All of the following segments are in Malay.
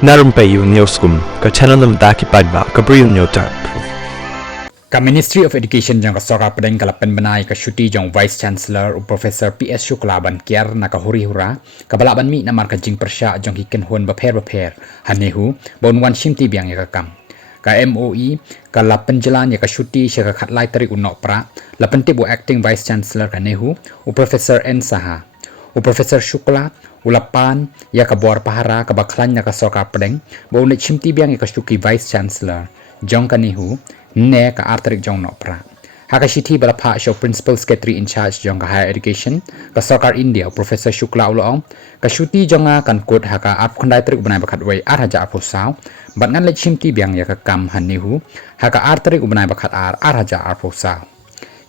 Na Rympei U ka channel nabynta ki paidbah ka Bri U Hynñiewtrep. Ka Ministry of Education jong ka sorkar pedeng kala pynbna ka shuti jong Vice Chancellor u Professor PS Shukla ban kiar na ka huri ka balaban mi namar ka jing persya jong hiken huan baper NEHU bon wan shim ti biang ya ka kam ka MoE ka la penjalan ya ka shuti sya ka khatlai tarik unok pra la pentip u acting Vice Chancellor ka NEHU u Professor N Saha u Professor Shukla ulapan ya ka bor pahara ka baklan na ka sorkar pedeng bon ne shim ti biang ya ka shuki Vice Chancellor jong ka NEHU ne ka artarik jong no pra haka shiti balapha show principal secretary in charge jong ka higher education ka sarkar India Professor Shukla ulong ka shuti jonga kan kod haka ap khandai trik banai bakhat wei raja aposau bat ngan le chimti biang ya ka kam NEHU haka artarik banai bakhat raja aposau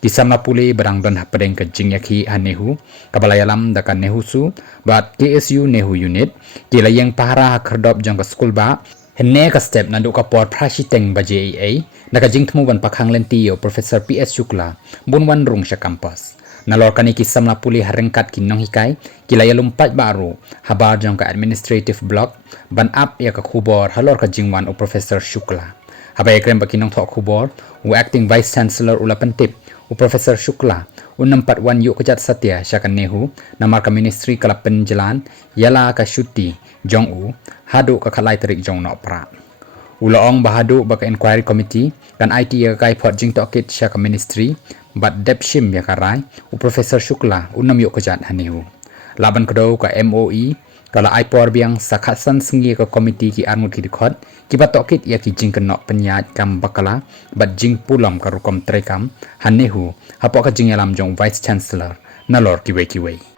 kisamna puli barang don hapedeng ka jing yakhi NEHU ka balayalam da ka NEHU su bat KSU NEHU unit kilayang pahara khardop jong ka school ba henne ka step nandu ka por prashiteng ba JEA naka jing thmu ban pakhang lenti o Professor PS Shukla bunwan rung sha campus nalor kani ki samla puli harengkat ki nong hikai kilayalum paidbah habar jong ka administrative block ban up ya ka khubor halor ka jingwan o Professor Shukla habai krem ba kinong tho khubor u acting vice chancellor ula pentip u Professor Shukla u nampat wan yu kejat satya sya ka NEHU namar ka ministry kala penjalan yala ka shuti jong u hadu ka khalai tarik jong no pra ulaong bahadu baka inquiry committee kan IT ya kai phot jing tokit sya ka ministry bat depshim ya karai u Professor Shukla unam yu kejat NEHU laban kedo ka MoE kala ipor biang sakhasan sengi ka committee ki armut ki dikhot ki batokit ya ki jing kenok penyat kam bakala bat jing pulam ka rukom trekam NEHU hapo ka jing yalam jong vice chancellor nalor ki wei